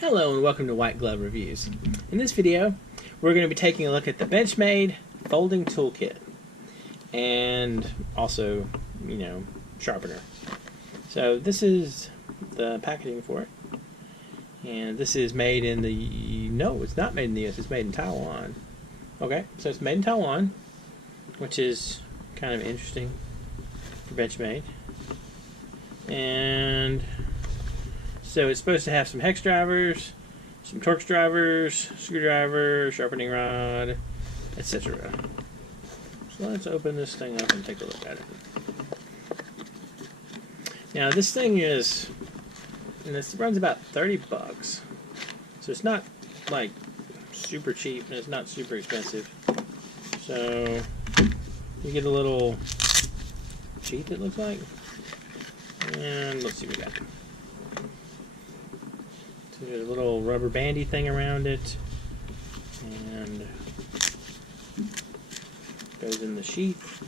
Hello and welcome to White Glove Reviews. In this video, we're going to be taking a look at the Benchmade folding toolkit and also, sharpener. So this is the packaging for it, and this is made in the, no, it's not made in the US, it's made in Taiwan. Okay, so it's made in Taiwan, which is kind of interesting for Benchmade. And so it's supposed to have some hex drivers, some Torx drivers, screwdriver, sharpening rod, etc. So let's open this thing up and take a look at it. Now this thing is, and this runs about 30 bucks. So it's not like super cheap and it's not super expensive. So you get a little sheath, it looks like. And let's see what we got. So there's a little rubber bandy thing around it, and goes in the sheath.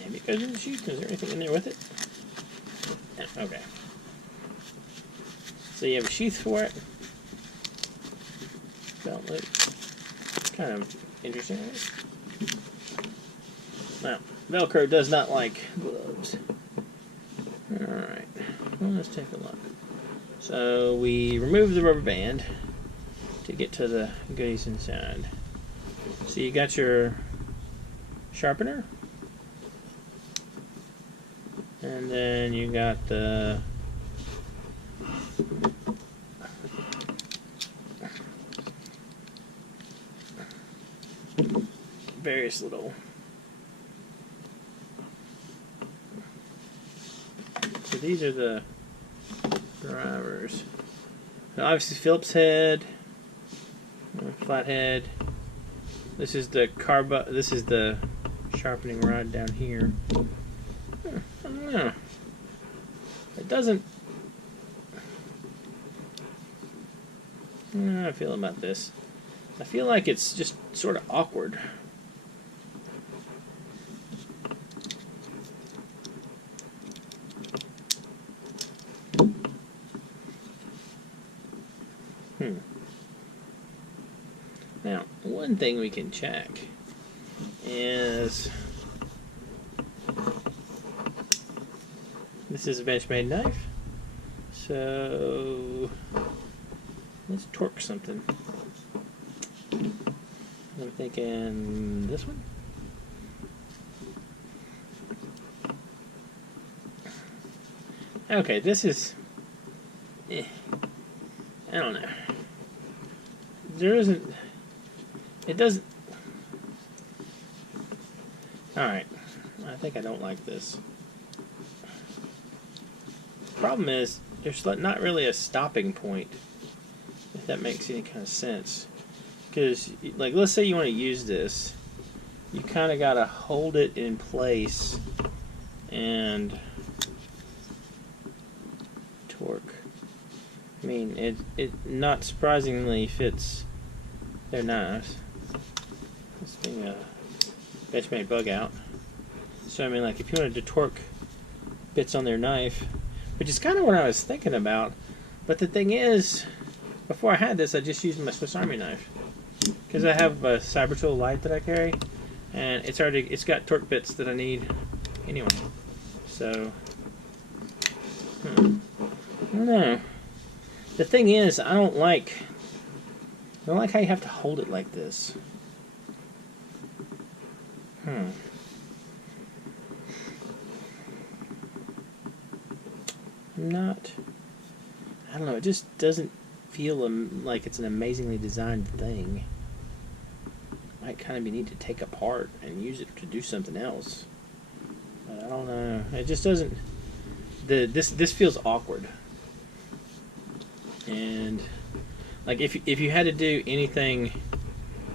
Maybe it goes in the sheath. Is there anything in there with it? No. Okay. So you have a sheath for it. Belt loop. Kind of interesting. Now, Velcro does not like gloves. Alright, well, let's take a look. So we remove the rubber band to get to the goodies inside. So you got your sharpener, and then you got the various little, so these are the drivers. Now obviously Phillips head, flat head. This is the this is the sharpening rod down here. I don't know. It doesn't. I don't know how I feel about this. I feel like it's just sort of awkward. Now, one thing we can check is this is a Benchmade knife. So let's torque something. I'm thinking this one. Okay, this is, I don't know. There isn't, it doesn't, alright, I think I don't like this. Problem is, there's not really a stopping point, if that makes any kind of sense. Because, like, let's say you want to use this, you kind of got to hold it in place and torque. I mean, it not surprisingly fits their knives. This being a Benchmade bug out. So, I mean, like, if you wanted to torque bits on their knife, which is kind of what I was thinking about, but the thing is, before I had this, I just used my Swiss Army knife. Because I have a Cyber Tool Light that I carry, and it's got torque bits that I need anyway. So, I don't know. The thing is, I don't like how you have to hold it like this. I don't know, it just doesn't feel like it's an amazingly designed thing. Might kind of be need to take apart and use it to do something else. But I don't know. It just doesn't. This feels awkward. And like if you had to do anything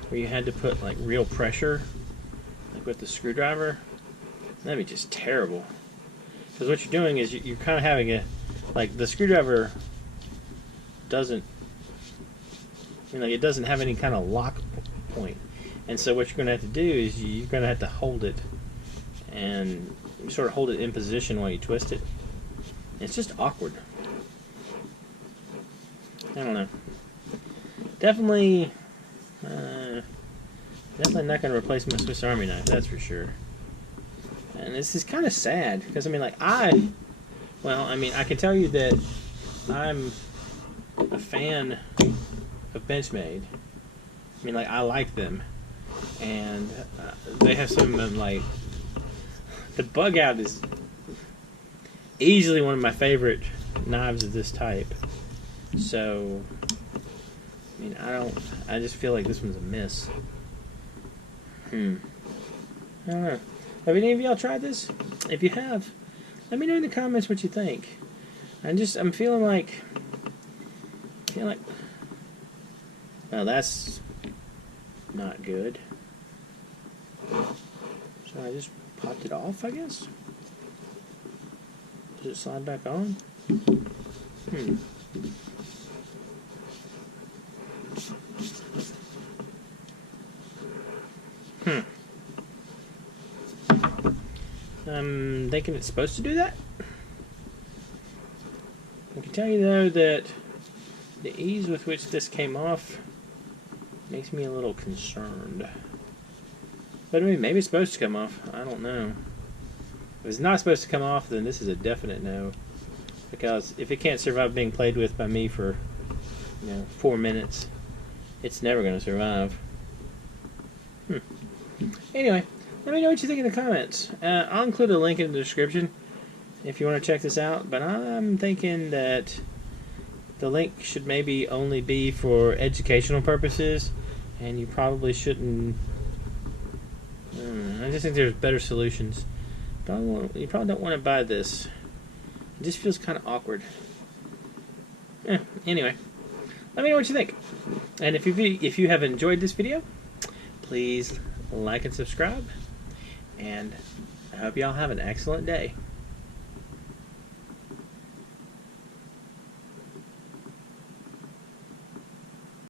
where you had to put like real pressure, like with the screwdriver, that'd be just terrible. Because what you're doing is you're kind of having a, like, the screwdriver doesn't, I mean, like, it doesn't have any kind of lock point. And so what you're going to have to do is you're going to have to hold it and sort of hold it in position while you twist it. It's just awkward. I don't know. Definitely not going to replace my Swiss Army knife, that's for sure. And this is kind of sad, because, I mean, like, I can tell you that I'm a fan of Benchmade. I mean, like, I like them. And they have some of them, like, the bug out is easily one of my favorite knives of this type. So, I mean, I just feel like this one's a miss. I don't know. Have any of y'all tried this? If you have, let me know in the comments what you think. I'm feeling like, well, that's not good. So I just popped it off, I guess. Does it slide back on? I'm thinking it's supposed to do that. I can tell you though that the ease with which this came off makes me a little concerned. But I mean, maybe it's supposed to come off. I don't know. If it's not supposed to come off, then this is a definite no. Because if it can't survive being played with by me for, 4 minutes, it's never going to survive. Anyway, let me know what you think in the comments. I'll include a link in the description if you want to check this out. But I'm thinking that the link should maybe only be for educational purposes, and you probably shouldn't. I just think there's better solutions. You probably don't want to buy this. It just feels kind of awkward. Anyway, let me know what you think. And if you have enjoyed this video, please like and subscribe. And I hope y'all have an excellent day.